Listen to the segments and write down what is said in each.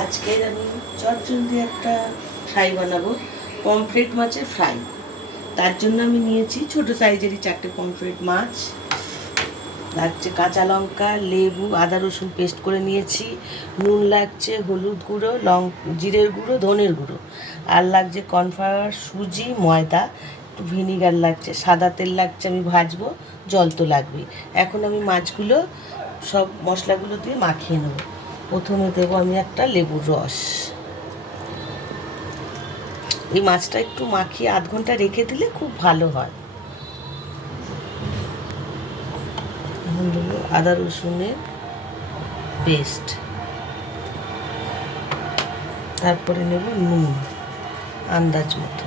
আজকের আমি চটজলদি একটা ফ্রাই বানাবো পমফ্রেট মাছের ফ্রাই তার জন্য আমি নিয়েছি ছোট সাইজেরই চারটে পমফ্রেট মাছ। লাগছে কাঁচা লঙ্কা, লেবু, আদা, রসুন পেস্ট করে নিয়েছি। নুন লাগছে, হলুদ গুঁড়ো, লং জিরের গুঁড়ো, ধনের গুঁড়ো। আর লাগছে কর্নফ্লাওয়ার, সুজি, ময়দা, একটু ভিনিগার লাগছে, সাদা তেল লাগছে, আমি ভাজবো, জল তো লাগবেই। এখন আমি মাছগুলো সব মশলাগুলো দিয়ে মাখিয়ে নেব। প্রথমে দেবো আমি একটা লেবুর রস। এই মাছটা একটু মাখিয়ে আধ ঘণ্টা রেখে দিলে খুব ভালো হয়। আদা রসুনের পেস্ট তারপরে নেব নুন, আন্দাজ মতো।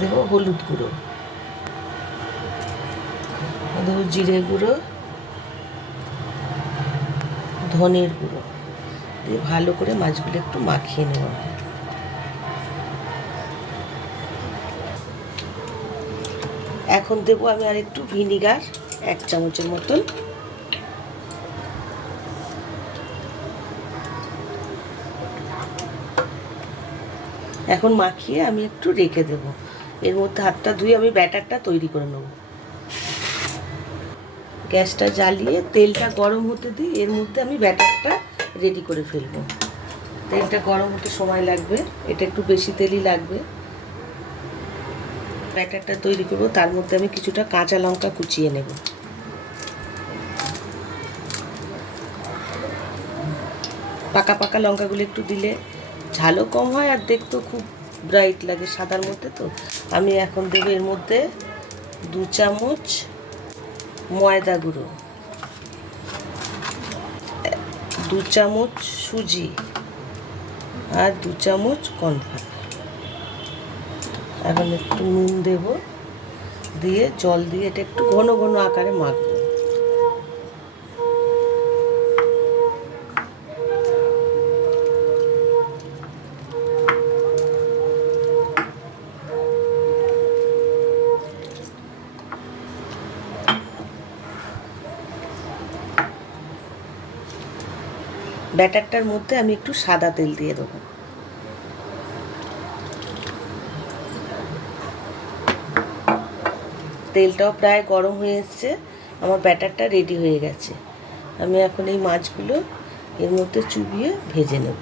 দেবো হলুদ গুঁড়ো। দেবো জিরে গুঁড়ো ধনের গুঁড়ো। দিয়ে ভালো করে মাছগুলো একটু মাখিয়ে নেব। এখন দেবো আমি আর একটু ভিনিগার, এক চামচের মতন। এখন মাখিয়ে আমি একটু রেখে দেব। এর মধ্যে হাতটা ধুয়ে আমি ব্যাটারটা তৈরি করে নেব। গ্যাসটা জ্বালিয়ে তেলটা গরম হতে দিই এর মধ্যে আমি ব্যাটারটা রেডি করে ফেলব। তেলটা গরম হতে সময় লাগবে, এটা একটু বেশি তেলই লাগবে। ব্যাটারটা তৈরি করব, তার মধ্যে আমি কিছুটা কাঁচা লঙ্কা কুচিয়ে নেব। পাকা পাকা লঙ্কাগুলো একটু দিলে ঝালও কম হয় আর দেখতেও খুব ব্রাইট লাগে সাদার মধ্যে তো। আমি এখন দেবো এর মধ্যে দু চামচ ময়দা গুঁড়ো। দু চামচ সুজি আর দু চামচ কর্নফ্লাওয়ার। এখন একটু নুন দেব, দিয়ে জল দিয়ে এটা একটু ঘন ঘন আকারে মাখবো। ব্যাটারটার মধ্যে আমি একটু সাদা তেল দিয়ে দেবো। তেলটাও প্রায় গরম হয়ে এসছে, আমার ব্যাটারটা রেডি হয়ে গেছে। আমি এখন এই মাছগুলো এর মধ্যে চুবিয়ে ভেজে নেব।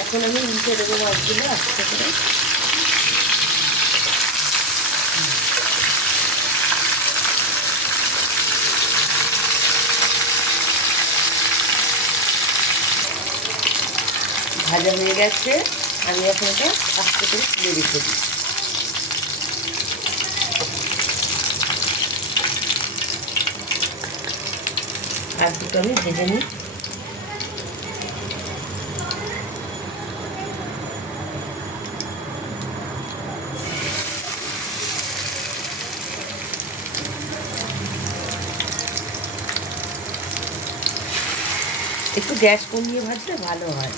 এখন আমি উল্টে দেবো মাছগুলো আস্তে করে। ভাজা হয়ে গেছে। আমি এখন এটা আস্তে করে তুলে রেখে দিই। আর দুটো আমি ভেজে নিই। একটু গ্যাস কমিয়ে ভাজলে ভালো হয়।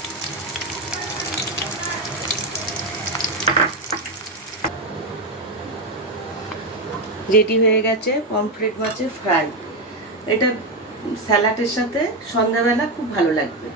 রেডি হয়ে গেছে পমফ্রেট মাছের ফ্রাই এটা স্যালাডের সাথে সন্ধ্যাবেলা খুব ভালো লাগবে।